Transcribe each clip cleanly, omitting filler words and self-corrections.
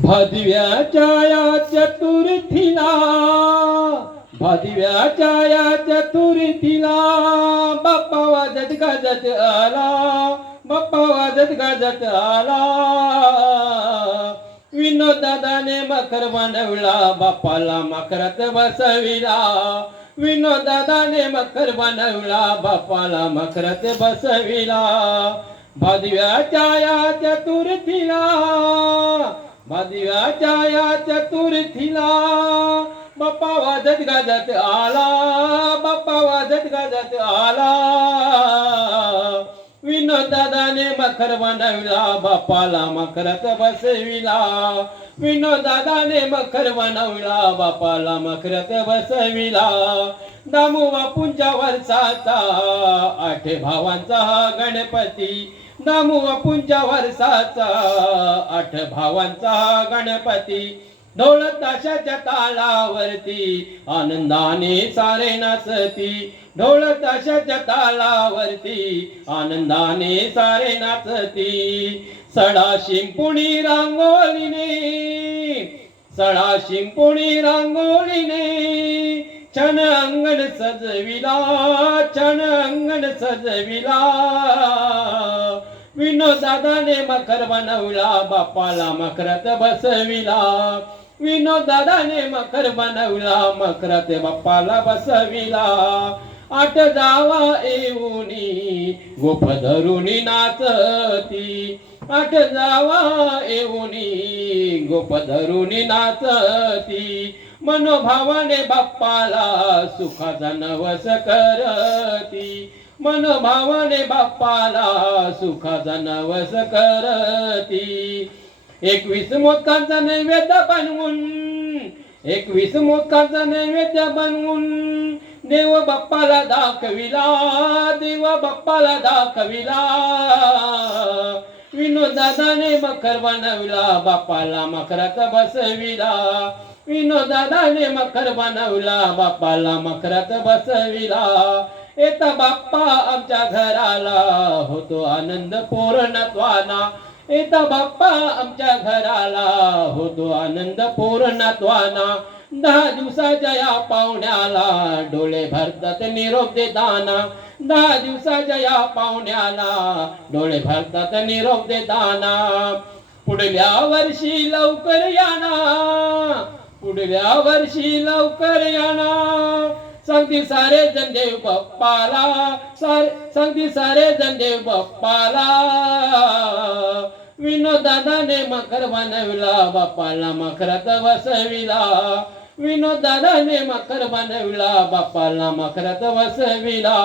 भादव्याच्या या चतुर्थीला, भादव्याच्या या चतुर्थीला बाप्पा वाजत गाजत आला, बाप्पा वाजत गाजत आला. विनोद दादाने मकर बनवला, बाप्पाला मकरात बसविला. विनोद दादाने मकर बनवला, बाप्पाला मकरात बसविला. भादव्याच्या या चतुर्थीला, भादव्याच्या या चतुर्थीला बाप्पा वाजत गाजत आला, बाप्पा वाजत गाजत आला. विनोद दादाने मकर बनवला, बाप्पाला मकरात बसविला. विनोद दादाने मकर बनवला, बाप्पाला मकरात बसविला. दामू बापूंच्या वर्षाचा 8 भावांचा हा गणपती, दामू बापूंच्या वर्षाचा 8 भावांचा हा गणपती. ढोल ताशाच्या तालावरती आनंदाने सारे नाचती, ढोल ताशाच्या तालावरती आनंदाने सारे नाचती. सडा शिंपुणी रांगोळीने, सडा शिंपुणी रांगोळीने छान अंगण सजविला, छान अंगण सजविला. विनोद दादाने मकर बनवला, बाप्पाला मकरात बसविला. विनोद दादाने मकर बनवला, मकरात बाप्पाला बसविला. 8 जावा येऊनी गोप धरुनी नाचती, 8 जावा येऊनी गोप धरुनी नाचती. मनोभावाने बाप्पाला सुखाचा नवस करती, मनोभावाने बाप्पाला सुखाचा नवस करती. 21 मोदकांचा नैवेद्य बनवून, 21 मोदकांचा नैवेद्य बनवून देव बाप्पाला दाखविला, देव बाप्पाला दाखविला. विनोद दादाने मकर बनवला, बाप्पाला मकरात बसविला. विनोद दादाने मकर बनवला, बाप्पाला मकरात बसविला. येता बाप्पा आमच्या घराला होतो आनंद पूर्णत्वाना, येता बाप्पा आमच्या घराला होतो आनंद पूर्णत्वाना. 10 दिवसाच्या या पाहुण्याला डोळे भरतात निरोप देताना, 10 दिवसाच्या या पाहुण्याला डोळे भरतात निरोप देताना. पुढल्या वर्षी लवकर याना, पुढल्या वर्षी लवकर याना. सांगती सारे जण देव बाप्पाला, सांगती सारे जण देव बाप्पाला. विनोद दादाने मकर बनवला, बाप्पाला मकरात बसविला. विनोद दादाने मकर बनवला, बाप्पाला मकरात बसविला.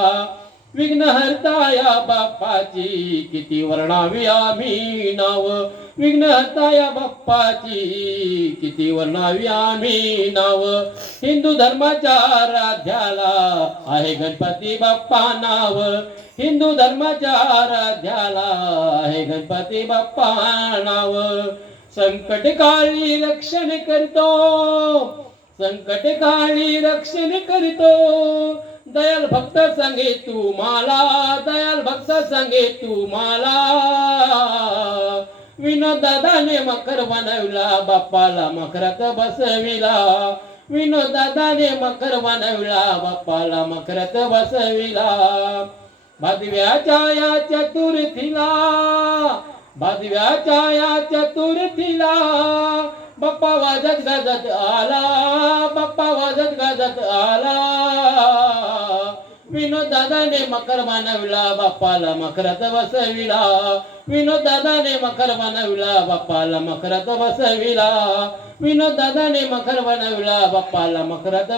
विघ्नहर्ता या बाप्पाची किती वर्णावी आम्ही नाव, विघ्नहर्ता या बाप्पाची किती वर्णावी आम्ही नाव. हिंदू धर्माच्या आराध्याला आहे गणपती बाप्पा नाव, हिंदू धर्माच्या आराध्याला आहे गणपती बाप्पा नाव. संकट काळी रक्षण करतो, संकट काळी रक्षण करतो. दयाल भक्त संगे तू मला, दयाल भक्त संगे तू मला. विनोद दादाने मकर बनवला, बाप्पाला मकरात बसविला. विनोद दादाने मकर बनवला, बाप्पाला मकरात बसविला. भादव्याच्या या चतुर्थीला, भादव्याच्या या चतुर्थीला बाप्पा वाजत गाजत आला, बाप्पा वाजत गाजत आला. विनोद दादाने मकर बनवला, बाप्पाला मकरात बसविला. विनोद दादाने मकर बनवला, बाप्पाला मकरात बसविला. विनोद दादाने मकर बनवला, बाप्पाला मकरात